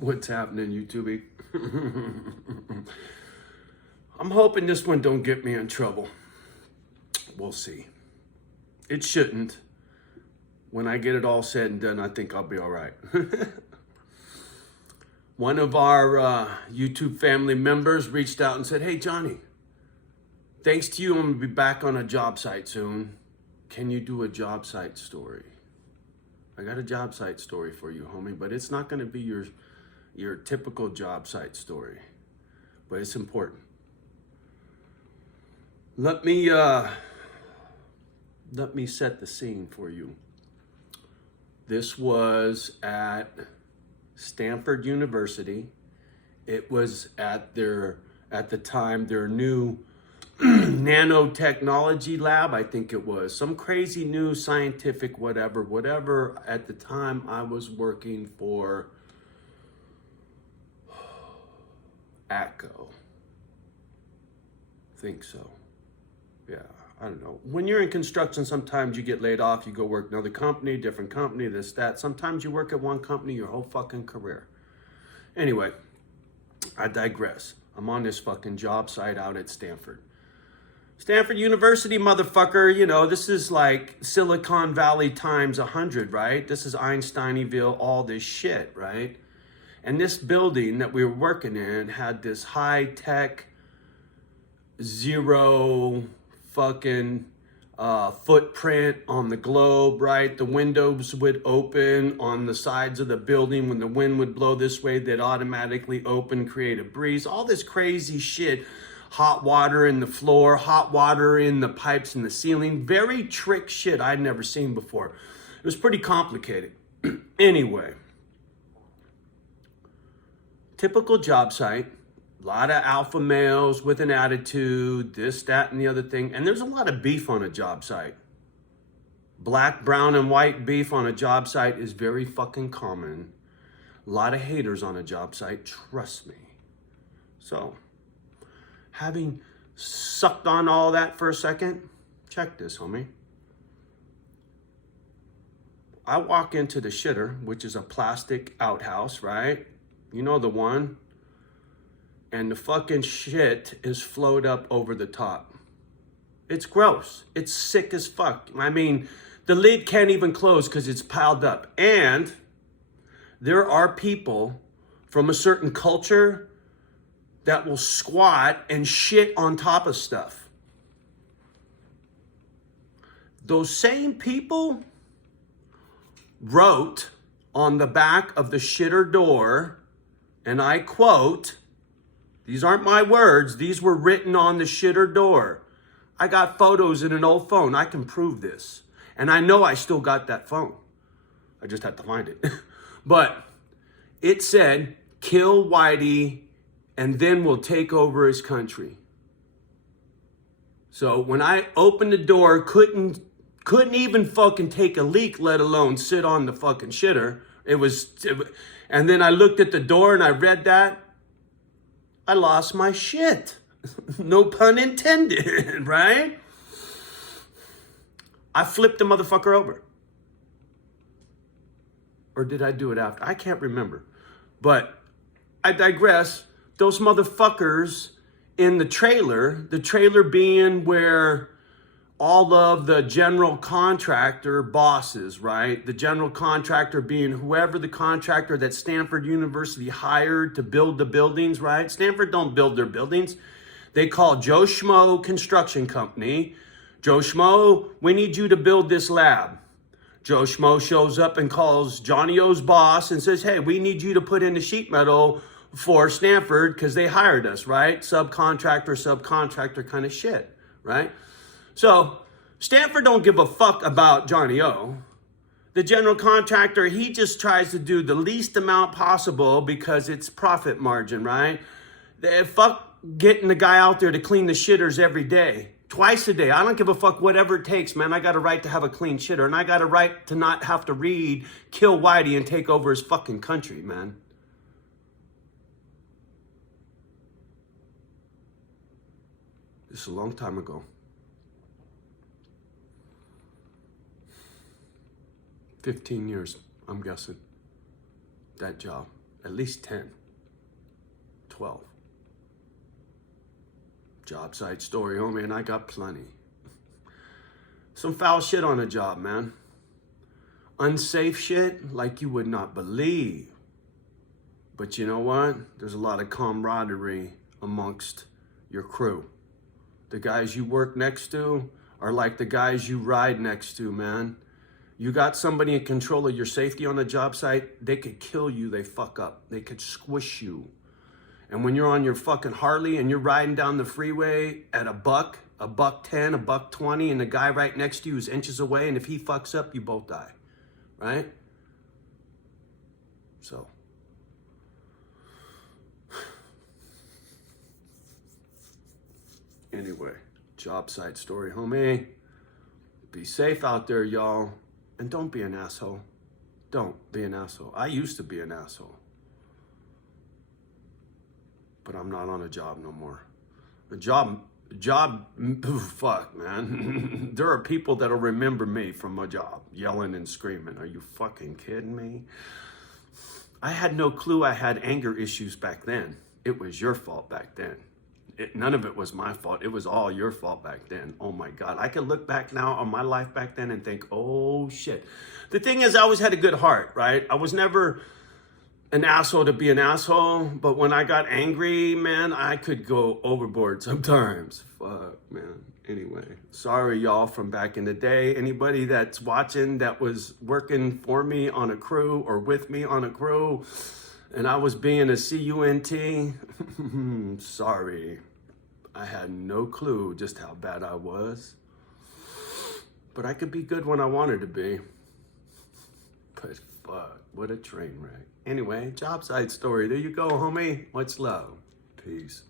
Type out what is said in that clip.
What's happening, YouTube? I'm hoping this one don't get me in trouble. We'll see. It shouldn't. When I get it all said and done, I think I'll be all right. One of our YouTube family members reached out and said, "Hey, Johnny, thanks to you, I'm going to be back on a job site soon. Can you do a job site story?" I got a job site story for you, homie, but it's not going to be your typical job site story, but it's important. Let me set the scene for you. This was at Stanford University. It was at the time, their new nanotechnology lab, I think it was. Some crazy new scientific whatever. At the time, I was working for ACO. Think so. Yeah, I don't know. When you're in construction, sometimes you get laid off, you go work another company, different company, this, that. Sometimes you work at one company your whole fucking career. Anyway, I digress. I'm on this fucking job site out at Stanford. Stanford University, motherfucker, you know, this is like Silicon Valley times 100, right? This is Einsteinville, all this shit, right? And this building that we were working in had this high-tech, zero fucking footprint on the globe, right? The windows would open on the sides of the building. When the wind would blow this way, they'd automatically open, create a breeze. All this crazy shit. Hot water in the floor, hot water in the pipes in the ceiling. Very trick shit I'd never seen before. It was pretty complicated. Anyway, typical job site. A lot of alpha males with an attitude, this, that, and the other thing. And there's a lot of beef on a job site. Black, brown, and white beef on a job site is very fucking common. A lot of haters on a job site, trust me. So, having sucked on all that for a second, check this, homie. I walk into the shitter, which is a plastic outhouse, right? You know the one. And the fucking shit is flowed up over the top. It's gross. It's sick as fuck. I mean, the lid can't even close because it's piled up. And there are people from a certain culture that will squat and shit on top of stuff. Those same people wrote on the back of the shitter door, and I quote, these aren't my words, these were written on the shitter door. I got photos in an old phone, I can prove this. And I know I still got that phone. I just have to find it. But it said, "Kill Whitey, and then we'll take over his country." So when I opened the door, couldn't even fucking take a leak, let alone sit on the fucking shitter. And then I looked at the door and I read that. I lost my shit. No pun intended, right? I flipped the motherfucker over. Or did I do it after? I can't remember. But I digress. Those motherfuckers in the trailer being where all of the general contractor bosses, right? The general contractor being whoever the contractor that Stanford University hired to build the buildings, right? Stanford don't build their buildings. They call Joe Schmo Construction Company. "Joe Schmo, we need you to build this lab." Joe Schmo shows up and calls Johnny O's boss and says, "Hey, we need you to put in the sheet metal for Stanford because they hired us," right? Subcontractor kind of shit, right? So Stanford don't give a fuck about Johnny O. The general contractor, he just tries to do the least amount possible because it's profit margin, right? Fuck getting the guy out there to clean the shitters every day, twice a day. I don't give a fuck, whatever it takes, man. I got a right to have a clean shitter, and I got a right to not have to read "Kill Whitey" and take over his fucking country, man. This is a long time ago. 15 years, I'm guessing, that job. At least 10, 12. Job site story, homie, and I got plenty. Some foul shit on the job, man. Unsafe shit like you would not believe. But you know what? There's a lot of camaraderie amongst your crew. The guys you work next to are like the guys you ride next to, man. You got somebody in control of your safety on the job site, they could kill you, they fuck up. They could squish you. And when you're on your fucking Harley and you're riding down the freeway at a buck 10, a buck 20, and the guy right next to you is inches away, and if he fucks up, you both die, right? So. Anyway, job site story, homie. Be safe out there, y'all. And don't be an asshole. Don't be an asshole. I used to be an asshole. But I'm not on a job no more. A job, fuck, man. There are people that'll remember me from my job, yelling and screaming. Are you fucking kidding me? I had no clue I had anger issues back then. It was your fault back then. None of it was my fault. It was all your fault back then. Oh my God. I can look back now on my life back then and think, oh shit. The thing is, I always had a good heart, right? I was never an asshole to be an asshole, but when I got angry, man, I could go overboard sometimes. Fuck, man. Anyway, sorry y'all from back in the day. Anybody that's watching that was working for me on a crew or with me on a crew, and I was being a CUNT, sorry. I had no clue just how bad I was. But I could be good when I wanted to be. But fuck, what a train wreck. Anyway, job site story. There you go, homie. Much love. Peace.